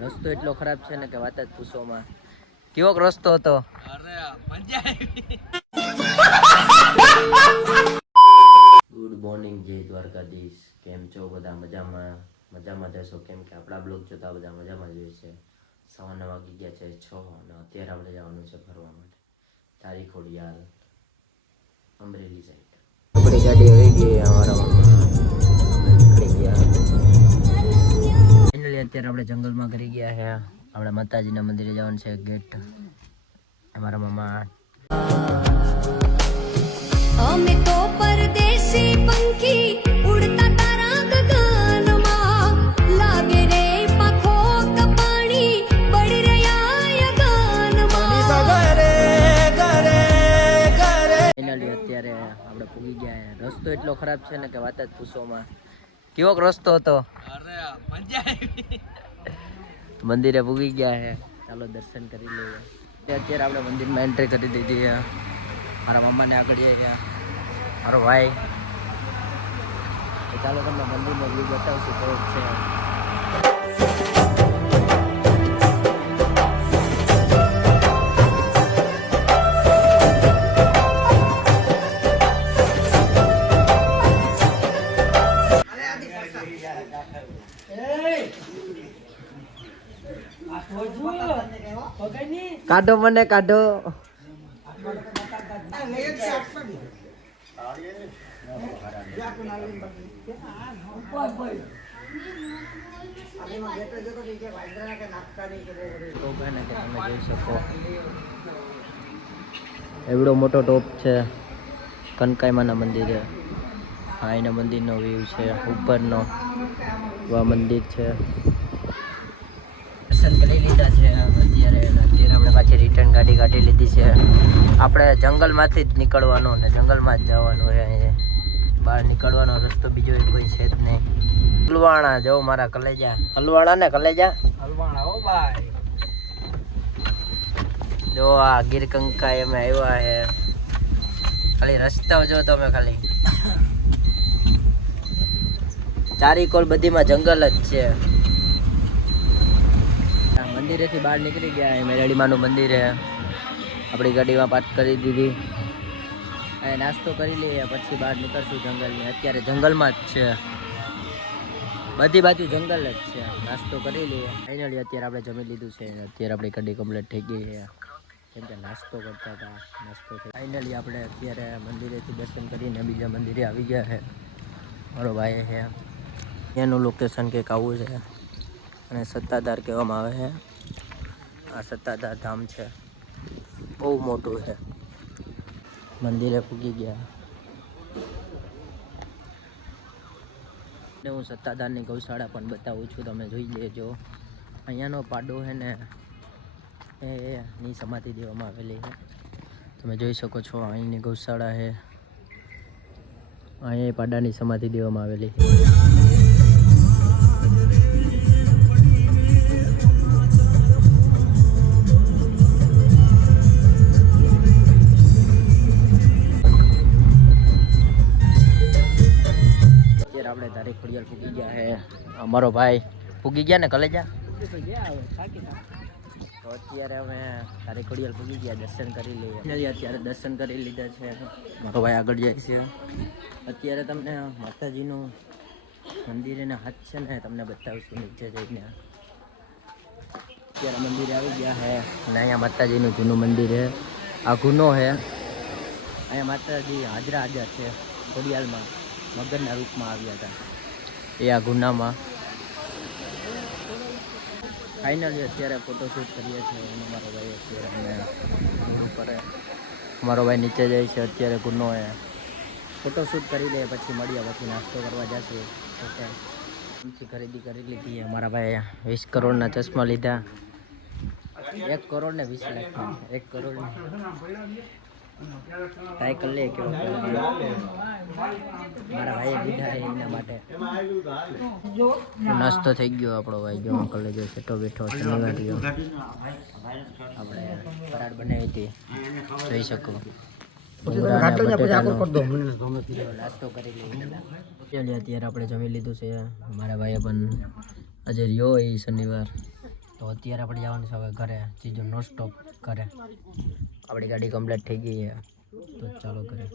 રસ્તો એટલો ખરાબ છે ને કે વાત જ પૂછોમાં. કેવો રસ્તો હતો? અરે મજા આવી. ગુડ મોર્નિંગ જય દ્વારકાધીશ. કેમ છો બધા? મજામાં જશો કેમ કે આપણા બ્લોગ જોતા બધા મજામાં જોઈએ છે. 9:15 વાગી ગયા છે 6 અને અત્યારે આપણે જવાનું છે ફરવા માટે તારી ખોડિયાલ અમરેલી સાઈડ. આપણી ગાડી આવી ગઈ અમારા ફાઇનલી અત્યારે આપણે જંગલમાં કરી ગયા છે. આપણે માતાજીના મંદિરે જવાનું છે. ગેટ અમારા મામા અમે તો પરદેશી પંખી ઉડતા તારા ગગનમાં લાગે રે પાખો કપાણી બળી રહ્યા ગગનમાં ફાઇનલી અત્યારે આપણે પૂગી ગયા છે. રસ્તો એટલો ખરાબ છે ને કે વાત જ પૂછોમાં. કેવો રસ્તો હતો? અરે મજા આવી. મંદિરે પૂગી ગયા છે. ચાલો દર્શન કરી લઈએ. અત્યારે આપણે મંદિરમાં એન્ટ્રી કરી દીધી છે. મારા મામાને આગળ ગયા મારો ભાઈ. ચાલો તમને મંદિરનો વ્યૂ બતાવશું કેવો છે. કાઢો મને કાઢો. તમે જોઈ શકો એવડો મોટો ટોપ છે કનકાઈમાના મંદિરે. હા એના મંદિરનો વ્યૂ છે ઉપરનો. આ મંદિર છે. દર્શન કરી લીધા છે. અત્યારે આપણે પાછી રિટર્ન ગાડી કાઢી લીધી છે. આપણે જંગલમાંથી જ નીકળવાનું ને જંગલમાં જ જવાનું છે. બહાર નીકળવાનો રસ્તો બીજો કોઈ છે જ નહીં. હલવાણા જો મારા કલેજા. હલવાણા ને કલેજા હલવાણા હો ભાઈ. જો આ ગીરકંકા અમે આવ્યા છે. ખાલી રસ્તા જો તમે ખાલી ચારીકોર બધીમાં જંગલ જ છે. મંદિરેથી બહાર નીકળી ગયા. મેરડીમાનું મંદિર છે. આપણી ગાડીમાં પાર્ક કરી દીધી. અને નાસ્તો કરી લઈએ પછી બહાર નીકળશું જંગલની. અત્યારે જંગલમાં જ છે. બધી બાજુ જંગલ જ છે. નાસ્તો કરી લઈએ. ફાઇનલી અત્યારે આપણે જમી લીધું છે. અત્યારે આપણી ગાડી કમ્પ્લીટ થઈ ગઈ છે કેમ કે નાસ્તો કરતા હતા. નાસ્તો ફાઇનલી આપણે અત્યારે મંદિરેથી દર્શન કરીને બીજા મંદિરે આવી ગયા છે. મારો ભાઈ છે. એનું લોકેશન કંઈક આવું છે અને સત્તાધાર કહેવામાં આવે છે. આ સત્તાધાર ધામ છે. બહુ મોટું છે. મંદિરે પૂગી ગયા. હું સત્તાધારની ગૌશાળા પણ બતાવું છું. તમે જોઈ લેજો. અહીંયાનો પાડો છે ને એની સમાધિ દેવામાં આવેલી છે. તમે જોઈ શકો છો. અહીંની ગૌશાળા છે. અહીંયા પાડાની સમાધિ દેવામાં આવેલી છે. આપણે તારી ખોડિયાલ પૂગી ગયા હે. અમારો ભાઈ પૂગી ગયા ને કલેજા. તો અત્યારે અમે તારી ખોડિયાલ પૂગી ગયા. દર્શન કરી લઈએ. અત્યારે દર્શન કરી લીધા છે. મારો ભાઈ આગળ જાય છે. અત્યારે તમને માતાજીનું મંદિર એના હાથ છે ને તમને બતાવીશું નીચે જઈને. અત્યારે મંદિરે આવી ગયા છે અને અહીંયા માતાજીનું જૂનું મંદિર છે. આ ગુનો છે. અહીંયા માતાજી હાજરા હાજર છે. ખોડિયાલમાં મગરના રૂપમાં આવ્યા હતા એ આ ગુનામાં. ફાઇનલી અત્યારે ફોટોશૂટ કરીએ છીએ. અને મારો ભાઈ અત્યારે કરે. મારો ભાઈ નીચે જાય છે. અત્યારે ગુનો એ ફોટોશૂટ કરી લે પછી મળીએ. પછી નાસ્તો કરવા જશે. ઓકે એમથી ખરીદી કરી લીધી. મારા ભાઈ 20 કરોડના ચશ્મા લીધા. 1 કરોડ ને 20 લાખ. 1 કરોડ ટ્રાય કરી લે કેવો. મારા ભાઈએ લીધા એના માટે. નાસ્તો થઈ ગયો આપણો ભાઈ. જો અંકલે જો છેટો બેઠો શનિવારીઓ આપણે ફરાળ બનાવી હતી જોઈ શકો. નાસ્તો કરી લઈએ. અત્યારે આપણે જમી લીધું છે. મારા ભાઈએ પણ આજે રહ્યો એ શનિવાર તો અત્યારે આપણે જવાનું છે હવે ઘરે, ચીજો નો સ્ટોપ ઘરે. આપણી ગાડી કમ્પ્લીટ થઈ ગઈ છે, તો ચાલો ઘરે.